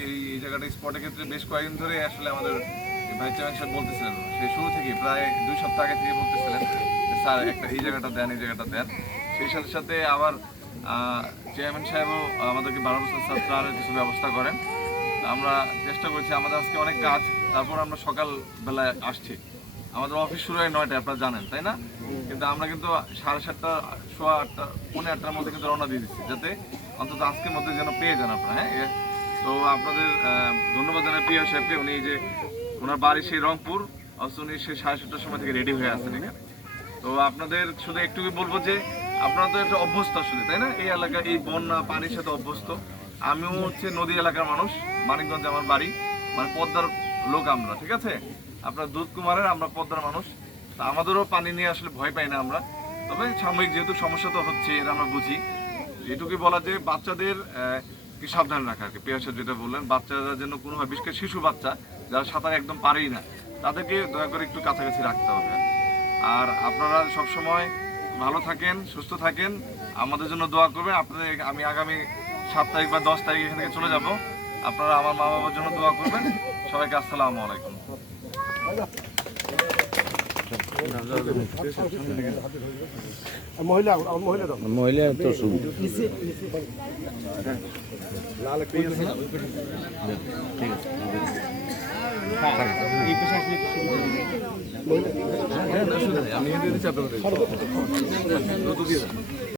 এই জায়গাটা স্পটের ক্ষেত্রে বেশ কয়েকদিন ধরে আসলে আমাদের সাহেব বলতেছিলেন। সেই শুরু থেকে প্রায় দুই সপ্তাহ আগে থেকে বলতেছিলেন স্যার, একটা এই জায়গাটা দেন, এই জায়গাটা দেন। সেই সাথে সাথে আবার চেয়ারম্যান সাহেবও আমাদেরকে কিছু ব্যবস্থা করেন। আমরা চেষ্টা করছি, আমাদের আজকে অনেক কাজ, তারপর আমরা সকাল বেলায় আসছি। আমাদের অফিস শুরু হয় নয়টায়, আপনারা জানেন, তাই না? কিন্তু আমরা কিন্তু সাড়ে সাতটা, সোয়া আটটা, পৌনে আটটার মধ্যে কিন্তু রওনা দিয়ে দিচ্ছি, যাতে অন্তত আজকের মধ্যে যেন পেয়ে যান আপনারা হ্যাঁ? তো আপনাদের ধন্যবাদ জানাই প্রিয় সাহেবকে। উনি যে, ওনার বাড়ি সেই রংপুর, অথচ উনি সেই সাড়ে সাতটার সময় থেকে রেডি হয়ে আসছেন এখানে। তো আপনাদের শুধু একটুকু বলব যে, আপনারা তো একটা অভ্যস্ত আসলে, তাই না? এই এলাকা এই বন্যা, পানির সাথে অভ্যস্ত। আমিও হচ্ছে নদী এলাকার মানুষ, মানিকগঞ্জ আমার বাড়ি মানে পদ্মার লোক আমরা, ঠিক আছে? আপনার দুধ কুমারের, আমরা পদ্মার মানুষ। তা আমাদেরও পানি নিয়ে আসলে ভয় পাই না আমরা। তবে সাময়িক যেহেতু সমস্যা তো হচ্ছে এটা আমরা বুঝি। এটুকুই বলা যে, বাচ্চাদের কি সাবধান রাখা আর কি? পেয়াসের যেটা বললেন, বাচ্চারা যেন কোনোভাবে, বিশেষ শিশু বাচ্চা, যারা সাঁতার একদম পারেই না, তাদেরকে দয়া করে একটু কাছাকাছি রাখতে হবে। আর আপনারা সব সময় ভালো থাকেন, সুস্থ থাকেন। আমাদের জন্য দোয়া করবেন। আপনাদের আমি আগামী সাত তারিখ বা দশ তারিখ এখান থেকে চলে যাব। আপনারা আমার মা বাবার জন্য দোয়া করবেন। সবাইকে আসসালামু আলাইকুম। মহিলা তো সুবিধা আমি